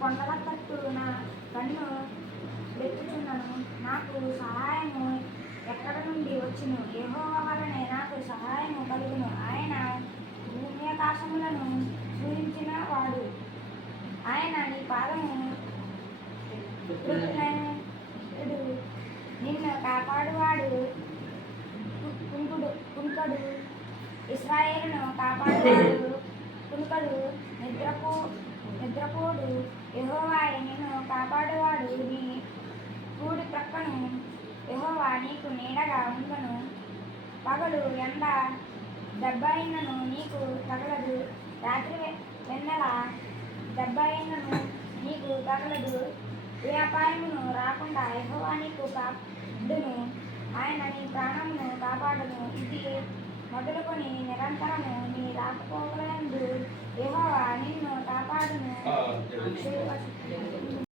కొండల తట్టు నా కన్ను వెతుకుచున్నాను. నాకు సహాయము ఎక్కడ నుండి వచ్చును? యెహోవా వలనే నాకు సహాయము కలుగును. ఆయన భూమి ఆకాశములను సూచించిన వాడు. ఆయన నీ పాదము త్రొక్కినడు. నిన్ను కాపాడువాడు కునుకడు. ఇశ్రాయేలును కాపాడువాడు కునుకడు, నిద్రపోడు. యెహోవాయే నిన్ను కాపాడువాడు. నీ కుడి ప్రక్కను యెహోవా నీకు నీడగా ఉండును. పగలు ఎండ దెబ్బయినను నీకు తగలదు, రాత్రి వెన్నెల దెబ్బయినను నీకు తగలదు. ఏ అపాయమును రాకుండా యెహోవా నీకు కాపాడును. ఆయన నీ ప్రాణమును కాపాడును. ఇది మొదలుకొని నిరంతరము నీ రాకపోకలందు యెహోవా నిన్ను కాపాడును.